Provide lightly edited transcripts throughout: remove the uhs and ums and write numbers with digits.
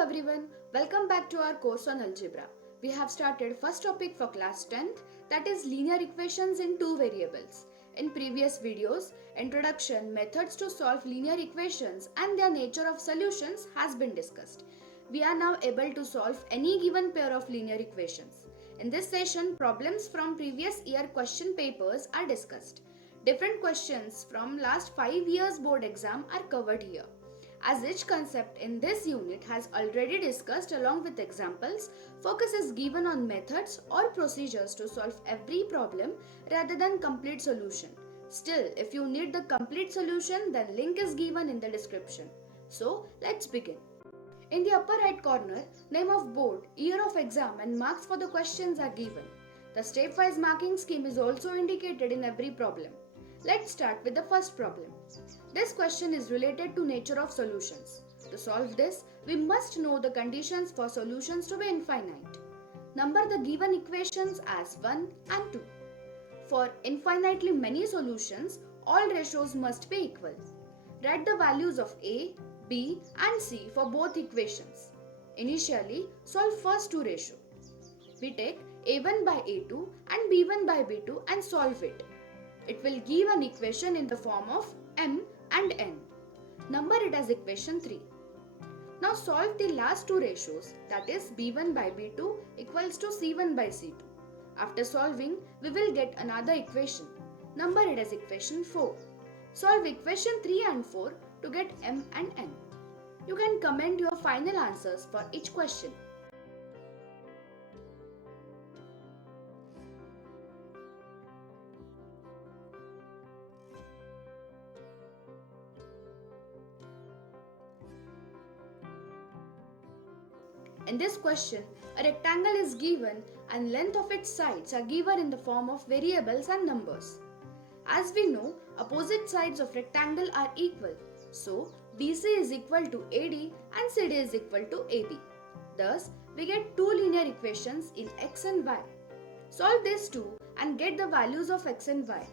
everyone, welcome back to our course on algebra. We have started first topic for class 10th, that is linear equations in two variables. In previous videos, introduction, methods to solve linear equations and their nature of solutions has been discussed. We are now able to solve any given pair of linear equations. In this session, problems from previous year question papers are discussed. Different questions from last 5 years board exam are covered here. As each concept in this unit has already discussed along with examples, focus is given on methods or procedures to solve every problem rather than complete solution. Still, if you need the complete solution, then link is given in the description. So, let's begin. In the upper right corner, name of board, year of exam and marks for the questions are given. The stepwise marking scheme is also indicated in every problem. Let's start with the first problem. This question is related to nature of solutions. To solve this, we must know the conditions for solutions to be infinite. Number the given equations as 1 and 2. For infinitely many solutions, all ratios must be equal. Write the values of A, B and C for both equations. Initially, solve first two ratio. We take A1 by A2 and B1 by B2 and solve it. It will give an equation in the form of m and n. Number it as equation 3. Now solve the last two ratios, that is b1 by b2 equals to c1 by c2. After solving, we will get another equation. Number it as equation 4. Solve equation 3 and 4 to get m and n. You can comment your final answers for each question. In this question, a rectangle is given and length of its sides are given in the form of variables and numbers. As we know, opposite sides of rectangle are equal. So, BC is equal to AD and CD is equal to AB. Thus, we get two linear equations in x and y. Solve these two and get the values of x and y.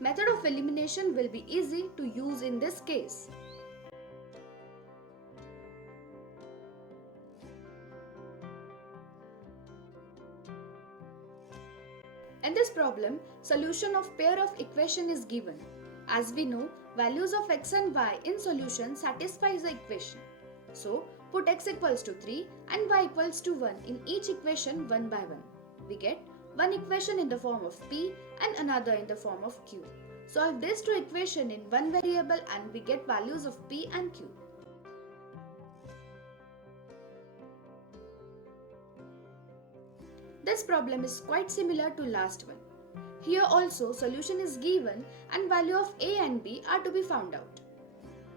Method of elimination will be easy to use in this case. In this problem, solution of pair of equation is given. As we know, values of x and y in solution satisfies the equation. So, put x equals to 3 and y equals to 1 in each equation one by one. We get one equation in the form of p and another in the form of q. Solve these two equations in one variable and we get values of p and q. This problem is quite similar to last one. Here also solution is given and value of a and b are to be found out.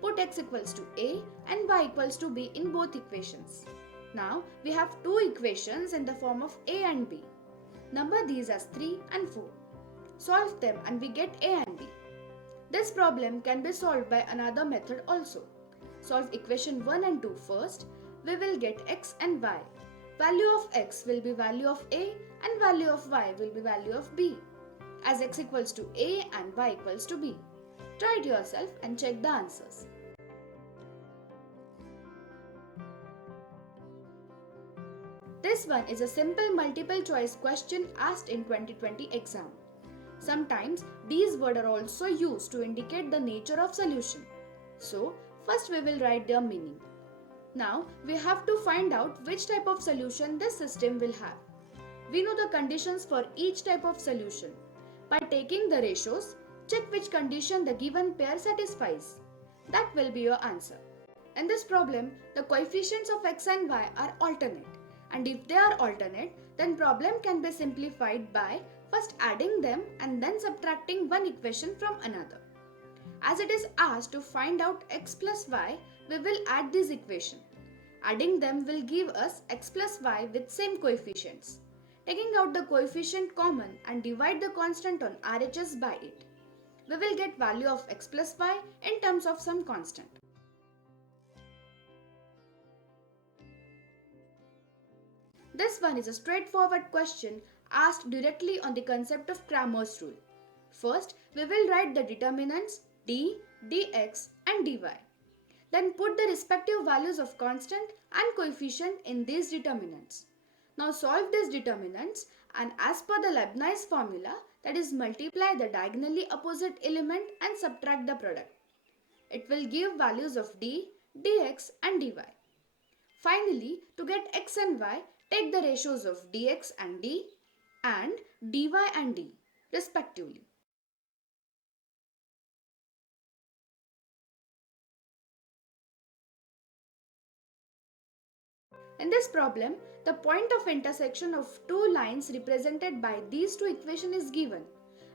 Put x equals to a and y equals to b in both equations. Now we have two equations in the form of a and b. Number these as 3 and 4. Solve them and we get a and b. This problem can be solved by another method also. Solve equation 1 and 2 first. We will get x and y. Value of x will be value of a and value of y will be value of b, as x equals to a and y equals to b. Try it yourself and check the answers. This one is a simple multiple choice question asked in 2020 exam. Sometimes these words are also used to indicate the nature of solution. So first we will write their meaning. Now we have to find out which type of solution this system will have. We know the conditions for each type of solution. By taking the ratios, check which condition the given pair satisfies. That will be your answer. In this problem, the coefficients of x and y are alternate. And if they are alternate, then problem can be simplified by first adding them and then subtracting one equation from another. As it is asked to find out x plus y, we will add this equation. Adding them will give us x plus y with same coefficients. Taking out the coefficient common and divide the constant on RHS by it. We will get value of x plus y in terms of some constant. This one is a straightforward question asked directly on the concept of Cramer's rule. First, we will write the determinants d, dx and dy. Then put the respective values of constant and coefficient in these determinants. Now solve these determinants and as per the Leibniz formula, that is multiply the diagonally opposite element and subtract the product. It will give values of d, dx and dy. Finally, to get x and y, take the ratios of dx and d and dy and d respectively. In this problem, the point of intersection of two lines represented by these two equations is given.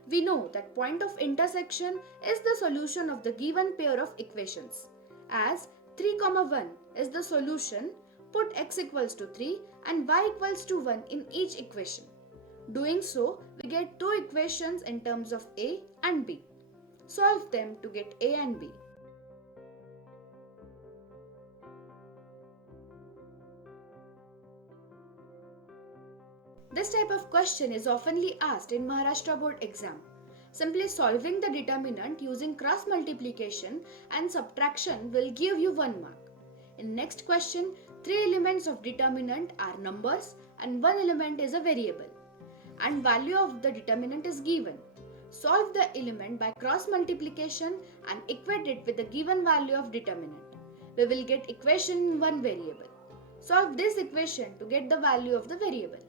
We know that point of intersection is the solution of the given pair of equations. As 3, 1 is the solution, put x equals to 3 and y equals to 1 in each equation. Doing so, we get two equations in terms of a and b. Solve them to get a and b. This type of question is oftenly asked in Maharashtra board exam. Simply solving the determinant using cross multiplication and subtraction will give you 1 mark. In next question, 3 elements of determinant are numbers and 1 element is a variable. And value of the determinant is given. Solve the element by cross multiplication and equate it with the given value of determinant. We will get equation in one variable. Solve this equation to get the value of the variable.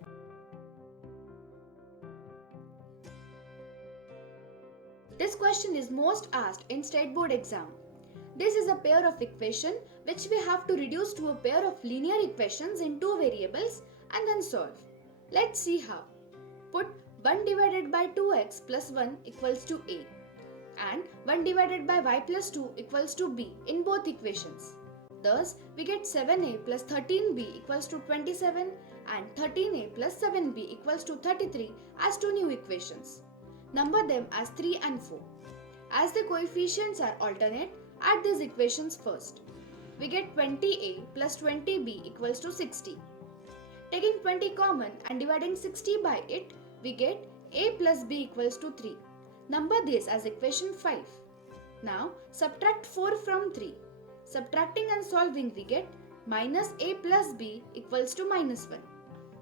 This question is most asked in state board exam. This is a pair of equation which we have to reduce to a pair of linear equations in two variables and then solve. Let's see how. Put 1 divided by 2x plus 1 equals to a and 1 divided by y plus 2 equals to b in both equations. Thus, we get 7a plus 13b equals to 27 and 13a plus 7b equals to 33 as two new equations. Number them as 3 and 4. As the coefficients are alternate, add these equations first. We get 20a plus 20b equals to 60. Taking 20 common and dividing 60 by it, we get a plus b equals to 3. Number this as equation 5. Now subtract 4 from 3. Subtracting and solving we get minus a plus b equals to minus 1.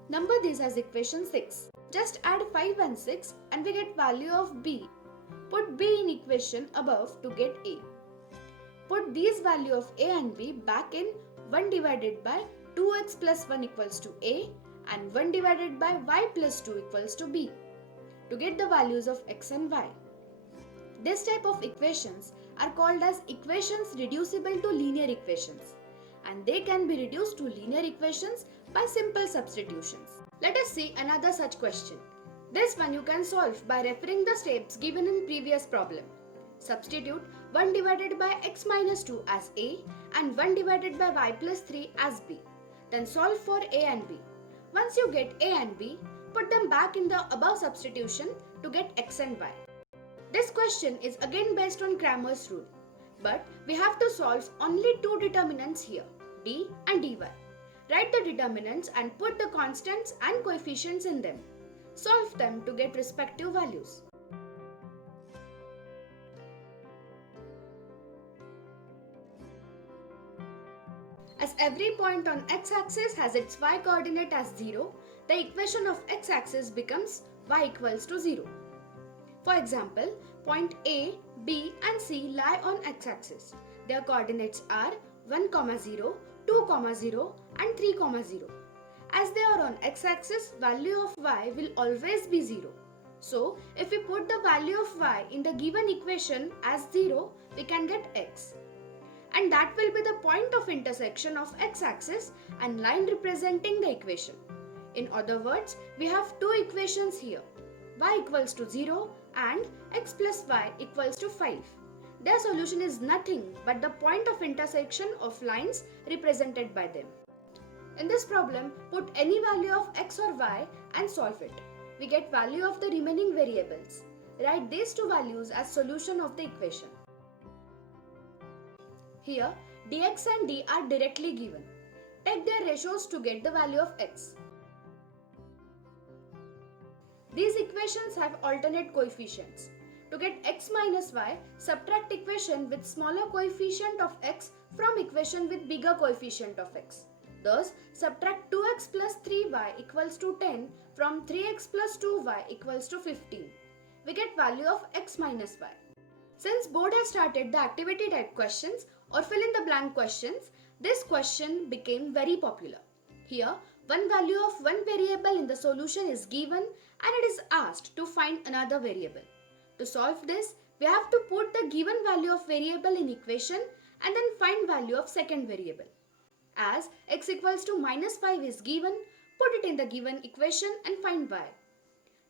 Number this as equation 6. Just add 5 and 6 and we get value of b. Put b in equation above to get a. Put these value of a and b back in 1 divided by 2x plus 1 equals to a and 1 divided by y plus 2 equals to b to get the values of x and y. This type of equations are called as equations reducible to linear equations and they can be reduced to linear equations by simple substitutions. Let us see another such question. This one you can solve by referring the steps given in previous problem. Substitute 1 divided by x minus 2 as a and 1 divided by y plus 3 as b. Then solve for a and b. Once you get a and b, put them back in the above substitution to get x and y. This question is again based on Cramer's rule. But we have to solve only two determinants here, d and dy. Write the determinants and put the constants and coefficients in them. Solve them to get respective values. As every point on x-axis has its y-coordinate as 0, the equation of x-axis becomes y equals to 0. For example, point A, B and C lie on x-axis. Their coordinates are 1, 0, 2, 0 and 3, 0. As they are on x-axis, value of y will always be 0. So, if we put the value of y in the given equation as 0, we can get x. And that will be the point of intersection of x-axis and line representing the equation. In other words, we have two equations here, y equals to 0 and x plus y equals to 5. Their solution is nothing but the point of intersection of lines represented by them. In this problem, put any value of x or y and solve it. We get value of the remaining variables. Write these two values as solution of the equation. Here, dx and d are directly given. Take their ratios to get the value of x. These equations have alternate coefficients. To get x minus y, subtract equation with smaller coefficient of x from equation with bigger coefficient of x. Thus, subtract 2x plus 3y equals to 10 from 3x plus 2y equals to 15. We get value of x minus y. Since board has started the activity type questions or fill in the blank questions, this question became very popular. Here, one value of one variable in the solution is given and it is asked to find another variable. To solve this, we have to put the given value of variable in equation and then find value of second variable. As x equals to minus 5 is given, put it in the given equation and find y.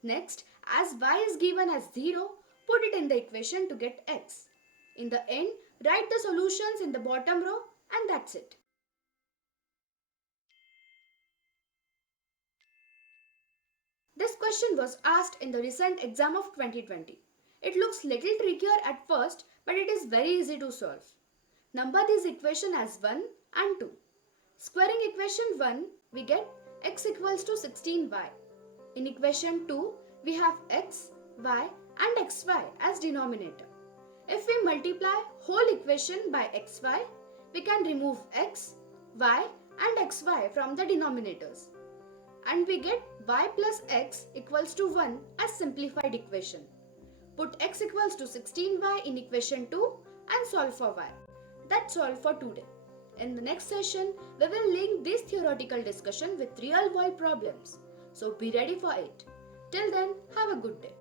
Next, as y is given as 0, put it in the equation to get x. In the end, write the solutions in the bottom row and that's it. This question was asked in the recent exam of 2020. It looks little trickier at first, but it is very easy to solve. Number these equations as 1 and 2. Squaring equation 1, we get x equals to 16y. In equation 2, we have x, y and xy as denominator. If we multiply whole equation by xy, we can remove x, y and xy from the denominators. And we get y plus x equals to 1 as simplified equation. Put x equals to 16y in equation 2 and solve for y. That's all for today. In the next session, we will link this theoretical discussion with real world problems. So be ready for it. Till then, have a good day.